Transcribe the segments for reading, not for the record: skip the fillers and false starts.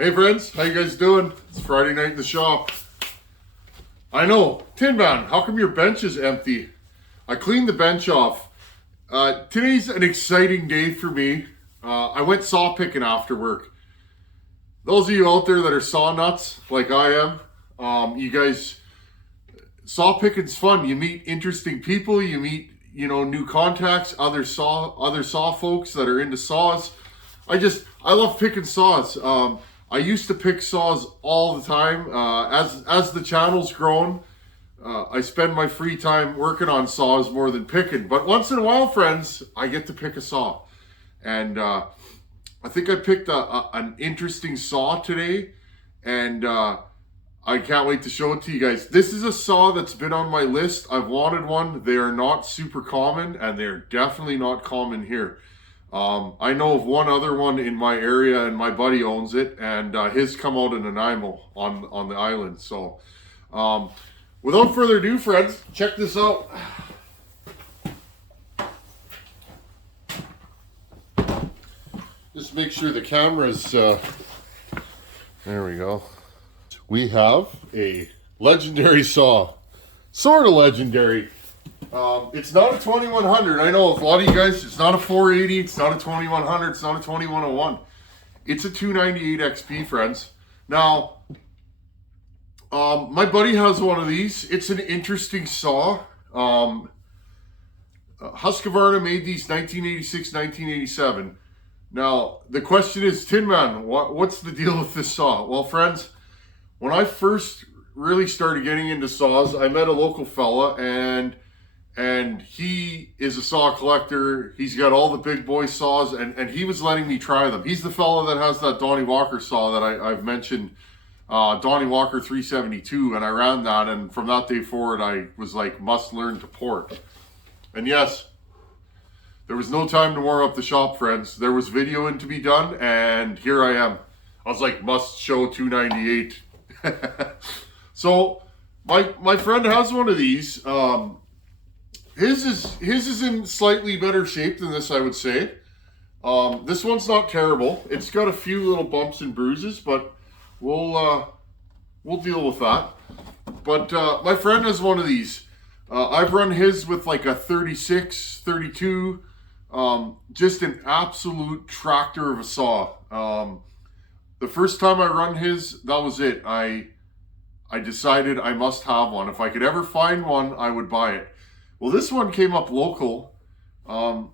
Hey friends, how you guys doing? It's Friday night in the shop. I know, Tin Man, how come your bench is empty? I cleaned the bench off. Today's an exciting day for me. I went saw picking after work. Those of you out there that are saw nuts like I am, you guys, saw picking's fun. You meet interesting people, you meet, new contacts, other saw folks that are into saws. I love picking saws. I used to pick saws all the time. As the channel's grown, I spend my free time working on saws more than picking. But once in a while, friends, I get to pick a saw. And I think I picked an interesting saw today. And I can't wait to show it to you guys. This is a saw that's been on my list. I've wanted one. They are not super common, and they're definitely not common here. I know of one other one in my area, and my buddy owns it, and his come out in Nanaimo on the island. So without further ado, friends, check this out. Just make sure the camera's there we go. We have a legendary saw, sort of legendary. It's not a 2100. I know a lot of you guys, it's not a 480, it's not a 2100, it's not a 2101. It's a 298 XP, friends. Now, my buddy has one of these. It's an interesting saw. Husqvarna made these 1986, 1987. Now, the question is, Tin Man, what's the deal with this saw? Well, friends, when I first really started getting into saws, I met a local fella, and he is a saw collector. He's got all the big boy saws, and he was letting me try them. He's the fella that has that Donnie Walker saw that I've mentioned, Donnie Walker 372, and I ran that, and from that day forward, I was like, must learn to port. And yes, there was no time to warm up the shop, friends. There was videoing to be done, and here I am. I was like, must show 298. So, my friend has one of these. His is in slightly better shape than this, I would say. This one's not terrible. It's got a few little bumps and bruises, but we'll deal with that. But my friend has one of these. I've run his with like a 36, 32. Just an absolute tractor of a saw. The first time I run his, that was it. I decided I must have one. If I could ever find one, I would buy it. Well, this one came up local. You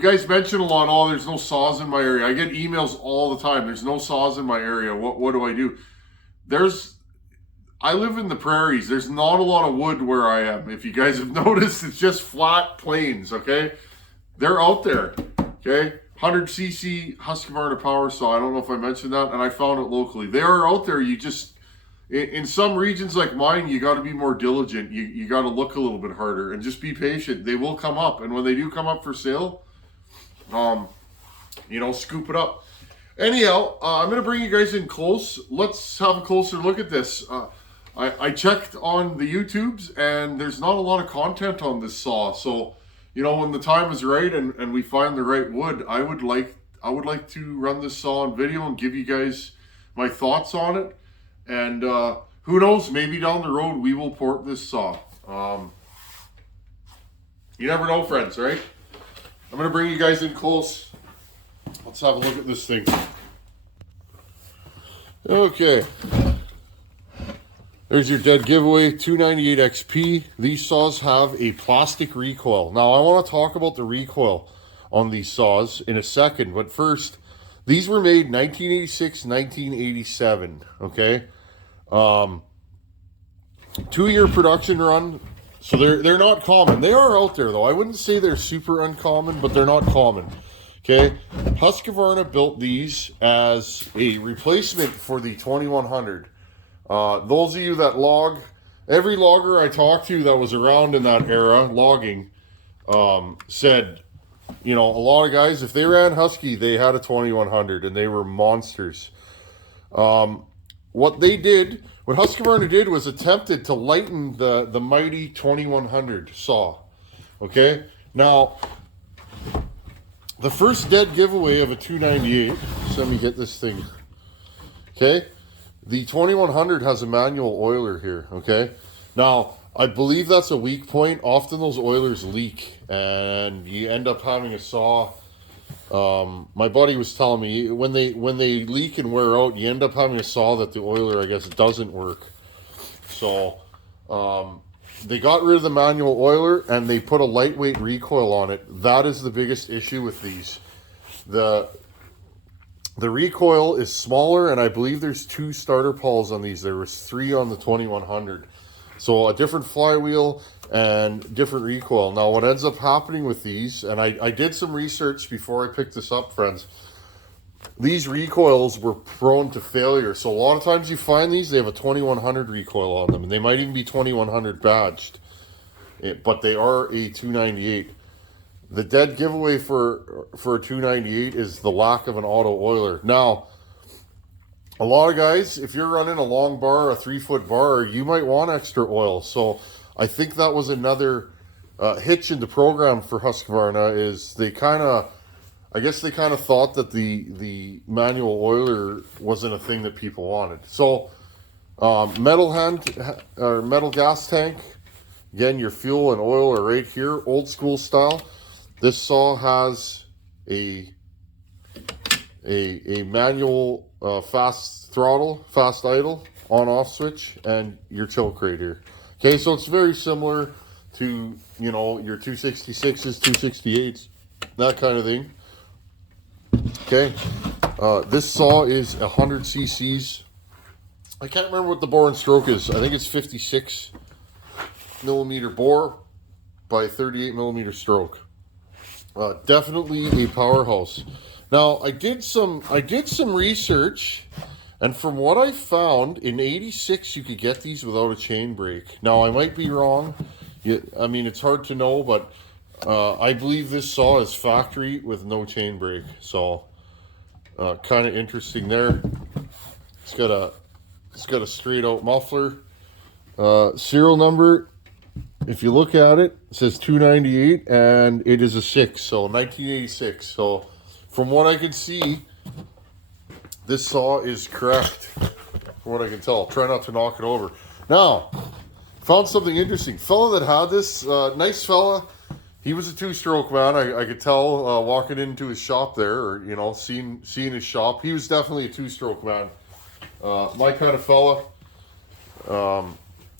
guys mention a lot, oh, there's no saws in my area. I get emails all the time. There's no saws in my area. What do I do? I live in the prairies. There's not a lot of wood where I am. If you guys have noticed, it's just flat plains, okay? They're out there, okay? 100cc Husqvarna power saw. I don't know if I mentioned that, and I found it locally. They are out there. You just, in some regions like mine, you got to be more diligent. You got to look a little bit harder and just be patient. They will come up, and when they do come up for sale, scoop it up. Anyhow, I'm going to bring you guys in close. Let's have a closer look at this. I checked on the YouTubes, and there's not a lot of content on this saw. So, when the time is right and we find the right wood, I would like to run this saw on video and give you guys my thoughts on it. And who knows, maybe down the road we will port this saw. You never know, friends, right? I'm going to bring you guys in close. Let's have a look at this thing. Okay. There's your dead giveaway, 298 XP. These saws have a plastic recoil. Now, I want to talk about the recoil on these saws in a second, but first, these were made 1986, 1987, okay? 2-year production run, so they're not common. They are out there, though. I wouldn't say they're super uncommon, but they're not common, okay? Husqvarna built these as a replacement for the 2100. Those of you that log, every logger I talked to that was around in that era, logging, said, a lot of guys, if they ran Husky, they had a 2100 and they were monsters. What Husqvarna did was attempted to lighten the mighty 2100 saw. Okay, now the first dead giveaway of a 298. Let me get this thing. Okay, the 2100 has a manual oiler here. Okay, now I believe that's a weak point. Often those oilers leak, and you end up having a saw. My buddy was telling me when they leak and wear out, you end up having a saw that the oiler, I guess, doesn't work. So they got rid of the manual oiler and they put a lightweight recoil on it. That is the biggest issue with these. The recoil is smaller, and I believe there's 2 starter pawls on these. There was 3 on the 2100. So a different flywheel and different recoil. Now what ends up happening with these, and I did some research before I picked this up, friends. These recoils were prone to failure. So a lot of times you find these, they have a 2100 recoil on them, and they might even be 2100 badged. But they are a 298. The dead giveaway for a 298 is the lack of an auto oiler. Now, a lot of guys, if you're running a long bar, a 3-foot bar, you might want extra oil. So I think that was another hitch in the program for Husqvarna, is they kind of, I guess they kind of thought that the manual oiler wasn't a thing that people wanted. So metal gas tank, again, your fuel and oil are right here, old school style. This saw has a manual fast throttle, fast idle, on off switch, and your choke right here. Okay, so it's very similar to, you know, your 266s, 268s, that kind of thing. Okay, this saw is 100 cc's. I can't remember what the bore and stroke is. I think it's 56 millimeter bore by 38 millimeter stroke. Definitely a powerhouse. Now I did some research, and from what I found, in '86 you could get these without a chain brake. Now I might be wrong. I mean, it's hard to know, but I believe this saw is factory with no chain brake. So kind of interesting there. It's got a straight out muffler. Serial number, if you look at it, it says 298, and it is a 6, so 1986. So from what I can see, this saw is correct, from what I can tell. Try not to knock it over. Now, found something interesting. Fella that had this, nice fella. He was a 2-stroke man. I could tell walking into his shop there, or, you know, seeing his shop. He was definitely a 2-stroke man. My kind of fella.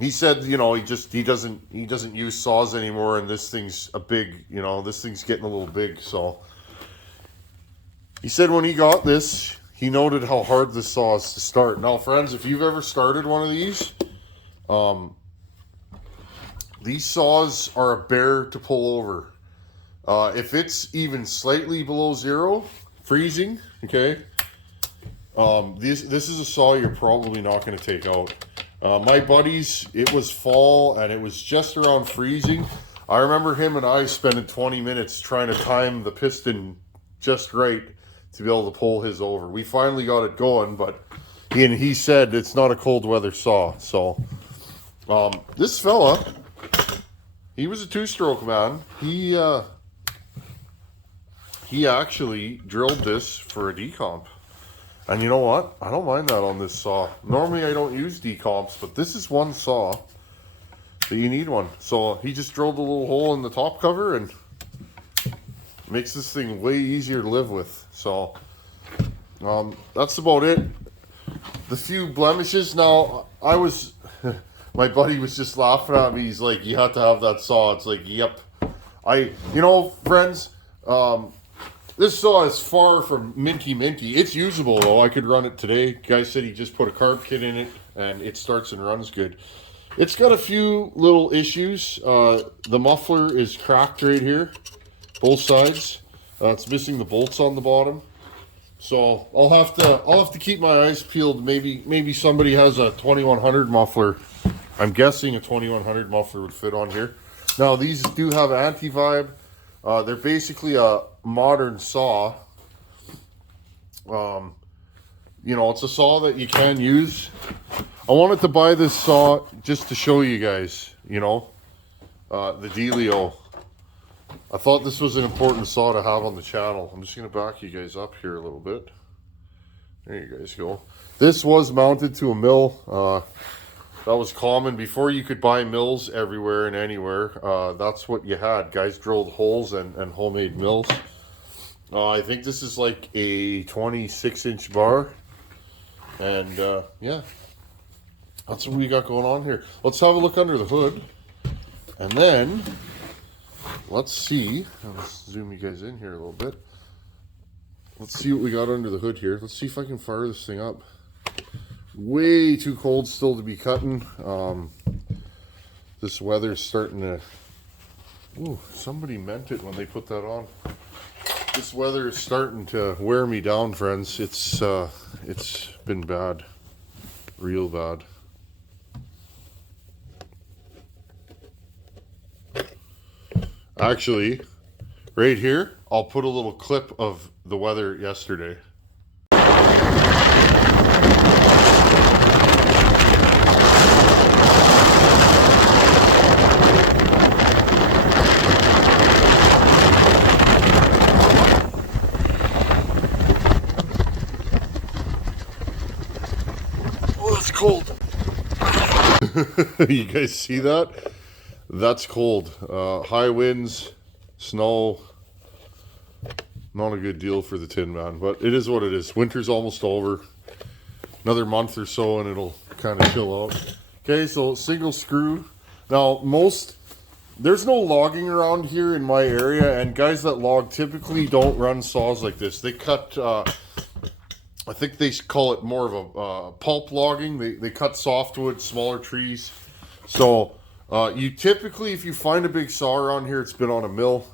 He said, you know, he doesn't use saws anymore, and this thing's this thing's getting a little big. So he said when he got this, he noted how hard this saw is to start. Now, friends, if you've ever started one of these saws are a bear to pull over. If it's even slightly below 0, freezing, okay, this is a saw you're probably not going to take out. My buddies, it was fall and it was just around freezing. I remember him and I spending 20 minutes trying to time the piston just right to be able to pull his over. We finally got it going, but he said it's not a cold weather saw. So this fella, he was a 2-stroke man. He actually drilled this for a decomp. And you know what? I don't mind that on this saw. Normally I don't use decomps, but this is one saw that you need one. So he just drilled a little hole in the top cover and makes this thing way easier to live with. So that's about it. The few blemishes. Now, my buddy was just laughing at me. He's like, you have to have that saw. It's like, yep. Friends, this saw is far from minty. It's usable though. I could run it today. Guy said he just put a carb kit in it and it starts and runs good. It's got a few little issues. The muffler is cracked right here, both sides. It's missing the bolts on the bottom. So I'll have to keep my eyes peeled. Maybe somebody has a 2100 muffler. I'm guessing a 2100 muffler would fit on here. Now these do have anti-vibe. They're basically a modern saw. It's a saw that you can use. I wanted to buy this saw just to show you guys, the dealio. I thought this was an important saw to have on the channel. I'm just going to back you guys up here a little bit. There you guys go. This was mounted to a mill. That was common before you could buy mills everywhere and anywhere. That's what you had. Guys drilled holes and homemade mills. I think this is like a 26-inch bar. And yeah, that's what we got going on here. Let's have a look under the hood. And then, let's see. Let's zoom you guys in here a little bit. Let's see what we got under the hood here. Let's see if I can fire this thing up. Way too cold still to be cutting. This weather's starting to... Ooh, somebody meant it when they put that on. This weather is starting to wear me down, friends. It's been bad. Real bad. Actually, right here, I'll put a little clip of the weather yesterday. Oh, that's cold. You guys see that? That's cold. High winds, snow. Not a good deal for the Tin Man, but it is what it is. Winter's almost over. Another month or so and it'll kind of chill out. Okay, so single screw. Now, there's no logging around here in my area, and guys that log typically don't run saws like this. They cut, I think they call it more of a pulp logging. They cut softwood, smaller trees. So, you typically, if you find a big saw around here, it's been on a mill.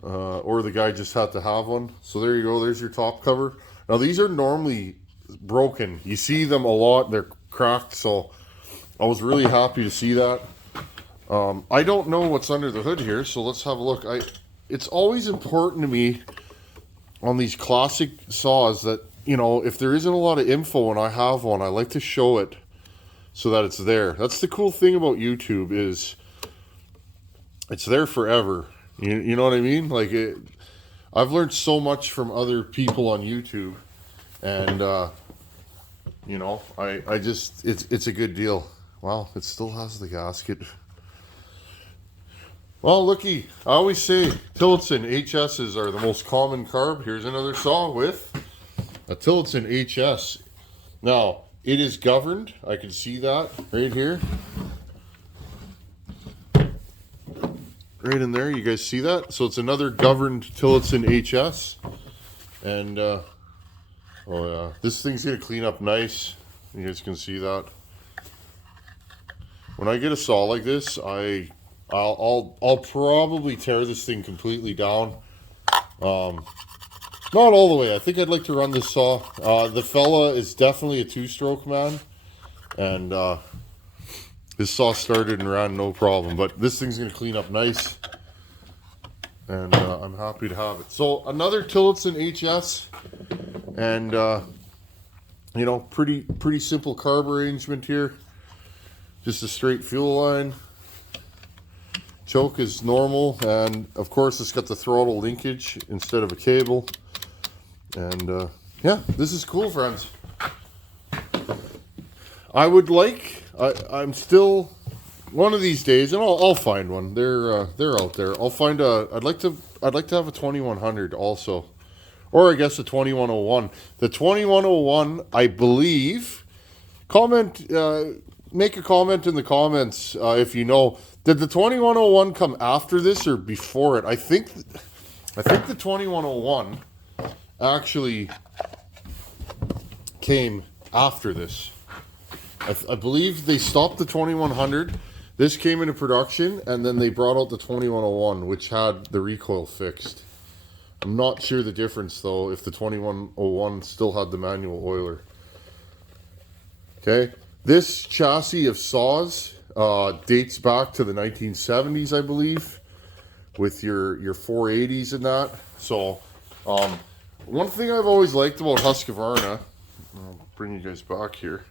Or the guy just had to have one. So there you go, there's your top cover. Now these are normally broken. You see them a lot, they're cracked, so I was really happy to see that. I don't know what's under the hood here, so let's have a look. It's always important to me on these classic saws that, you know, if there isn't a lot of info and I have one, I like to show it so that it's there. That's the cool thing about YouTube, is it's there forever. You know what I mean? Like, I've learned so much from other people on YouTube, and you know, I just, it's a good deal. Wow, it still has the gasket. Well, looky, I always say Tillotson HSs are the most common carb. Here's another saw with a Tillotson HS. Now, it is governed. I can see that right here. Right in there, you guys see that? So it's another governed Tillotson HS. And, oh yeah, this thing's gonna clean up nice. You guys can see that. When I get a saw like this, I'll probably tear this thing completely down. Not all the way. I think I'd like to run this saw. The fella is definitely a two-stroke man. And, this saw started and ran no problem, but this thing's going to clean up nice, and I'm happy to have it. So another Tillotson HS, and you know, pretty simple carb arrangement here. Just a straight fuel line. Choke is normal, and of course it's got the throttle linkage instead of a cable. And yeah, this is cool, friends. I would like. I'm still, one of these days, and I'll find one. They're out there. I'll find I'd like to have a 2100 also, or I guess a 2101. The 2101, I believe. Make a comment in the comments if you know. Did the 2101 come after this or before it? I think the 2101 actually came after this. I believe they stopped the 2100. This came into production, and then they brought out the 2101, which had the recoil fixed. I'm not sure the difference, though, if the 2101 still had the manual oiler. Okay, this chassis of saws dates back to the 1970s, I believe, with your 480s and that. So, one thing I've always liked about Husqvarna, I'll bring you guys back here.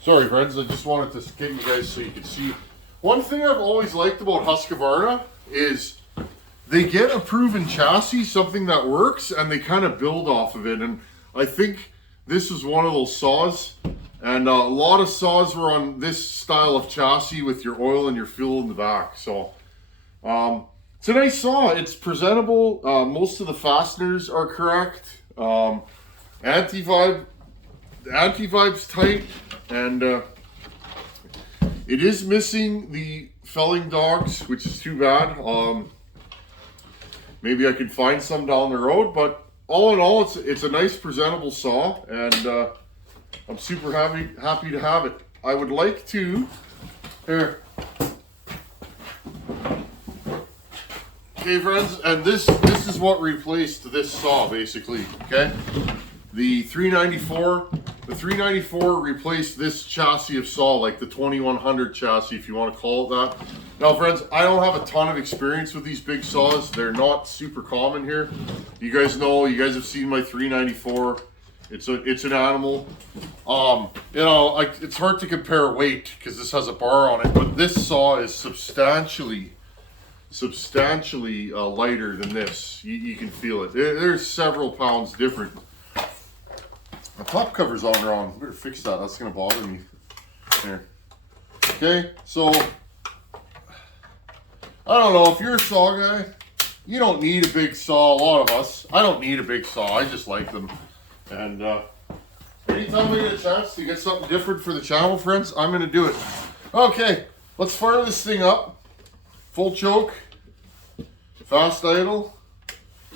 Sorry, friends, I just wanted to get you guys so you could see. One thing I've always liked about Husqvarna is they get a proven chassis, something that works, and they kind of build off of it. And I think this is one of those saws, and a lot of saws were on this style of chassis with your oil and your fuel in the back. So it's a nice saw. It's presentable. Most of the fasteners are correct. Anti-vibe's tight, and it is missing the felling dogs, which is too bad. Maybe I can find some down the road, but all in all, it's a nice presentable saw, and I'm super happy to have it. I would like to here. Okay, friends, and this is what replaced this saw basically. Okay, the 394 replaced this chassis of saw, like the 2100 chassis, if you want to call it that. Now, friends, I don't have a ton of experience with these big saws. They're not super common here. You guys know, you guys have seen my 394. It's an animal. You know, it's hard to compare weight because this has a bar on it, but this saw is substantially lighter than this. You can feel it. There's several pounds different. My top cover's on wrong. Better fix that. That's gonna bother me. There. Okay, so I don't know if you're a saw guy. You don't need a big saw. A lot of us. I don't need a big saw. I just like them. And anytime I get a chance to get something different for the channel, friends, I'm gonna do it. Okay, let's fire this thing up. Full choke, fast idle,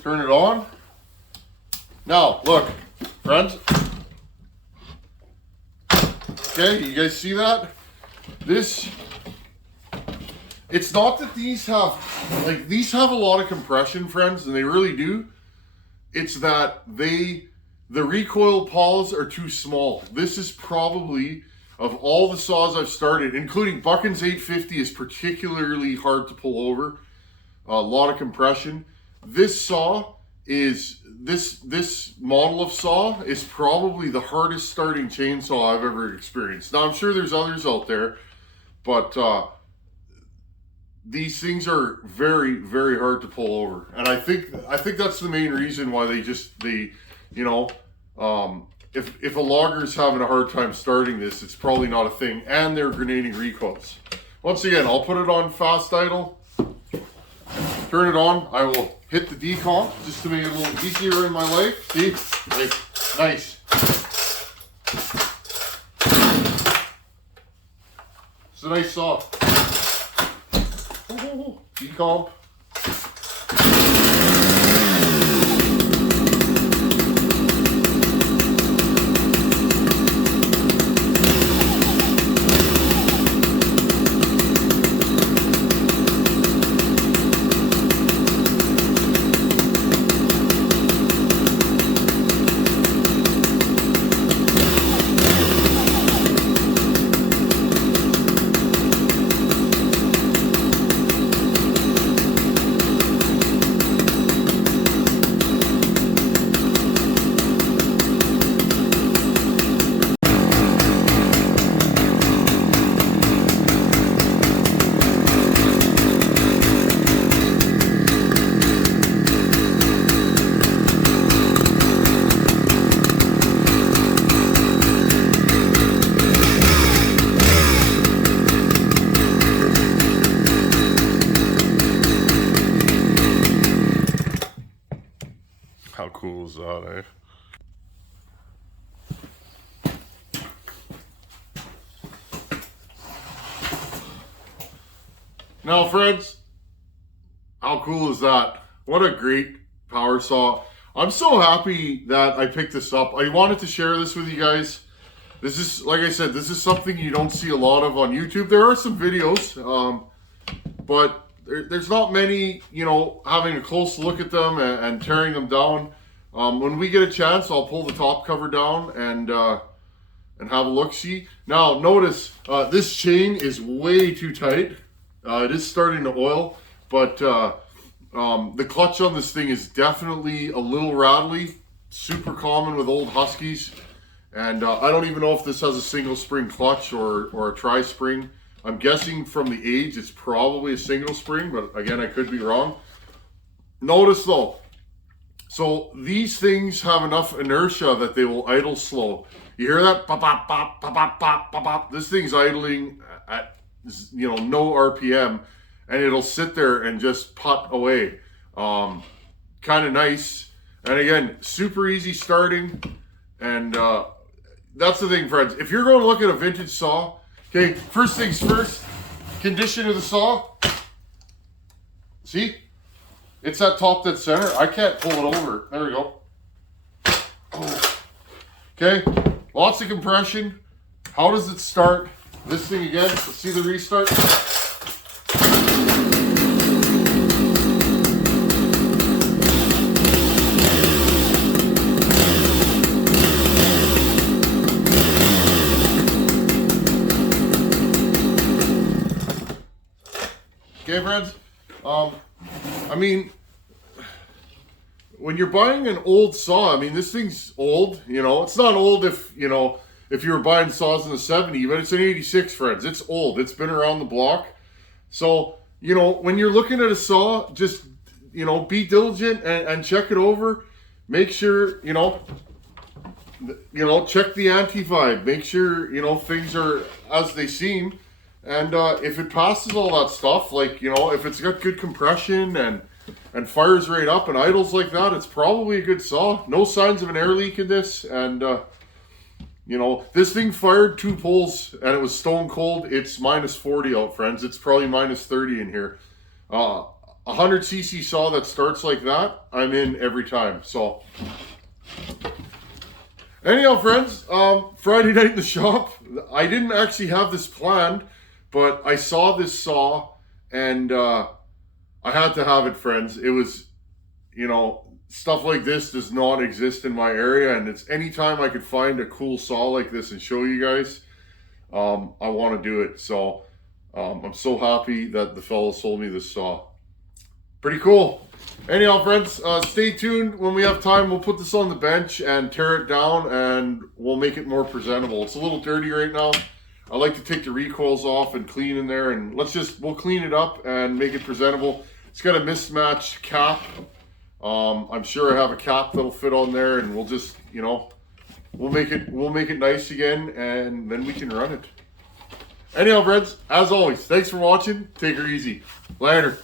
turn it on. Now, look, friends. Okay, you guys see that? It's not that these have a lot of compression, friends, and they really do. It's that the recoil paws are too small. This is probably, of all the saws I've started, including Buchan's 850 is particularly hard to pull over. A lot of compression. This model of saw is probably the hardest starting chainsaw I've ever experienced. Now, I'm sure there's others out there, but these things are very, very hard to pull over. And I think that's the main reason why if a logger's having a hard time starting this, it's probably not a thing. And they're grenading recoils. Once again, I'll put it on fast idle, turn it on. I will hit the decomp just to make it a little easier in my life. See, like, nice. It's a nice saw. Decomp. How cool is that, eh? Now, friends, how cool is that? What a great power saw. I'm so happy that I picked this up. I wanted to share this with you guys. This is, like I said, this is something you don't see a lot of on YouTube. There are some videos, but there's not many, having a close look at them and tearing them down. When we get a chance, I'll pull the top cover down and have a look-see. Now, notice this chain is way too tight. It is starting to oil, but the clutch on this thing is definitely a little rattly. Super common with old Huskies. And I don't even know if this has a single spring clutch or a tri-spring. I'm guessing from the age it's probably a single spring, but again, I could be wrong. notice though, so these things have enough inertia that they will idle slow. You hear that? Pop, pop, pop, pop, pop, pop, pop, pop. This thing's idling at, you know, no RPM, and it'll sit there and just putt away. Kind of nice. And again, super easy starting. And that's the thing, friends. If you're going to look at a vintage saw, okay, first things first, condition of the saw. See? It's that top dead center. I can't pull it over. There we go. Okay, lots of compression. How does it start? This thing again, let's see the restart. Okay, friends. I mean, when you're buying an old saw, I mean, this thing's old, you know. It's not old if, you know, if you were buying saws in the 70s, but it's an 86, friends. It's old. It's been around the block. So, you know, when you're looking at a saw, just, you know, be diligent and check it over. Make sure, you know, check the anti-vibe. Make sure, you know, things are as they seem. And if it passes all that stuff, like, you know, if it's got good compression and fires right up and idles like that, it's probably a good saw. No signs of an air leak in this. And, you know, this thing fired 2 poles and it was stone cold. It's minus 40 out, friends. It's probably minus 30 in here. 100cc saw that starts like that, I'm in every time. So, anyhow, friends, Friday night in the shop, I didn't actually have this planned. But I saw this saw, and I had to have it, friends. It was, you know, stuff like this does not exist in my area, and it's anytime I could find a cool saw like this and show you guys, I want to do it. So I'm so happy that the fellow sold me this saw. Pretty cool. Anyhow, friends, stay tuned. When we have time, we'll put this on the bench and tear it down, and we'll make it more presentable. It's a little dirty right now. I like to take the recoils off and clean in there, and we'll clean it up and make it presentable. It's got a mismatched cap. I'm sure I have a cap that'll fit on there, and we'll just, you know, we'll make it nice again, and then we can run it. Anyhow, friends, as always, thanks for watching. Take her easy. Later.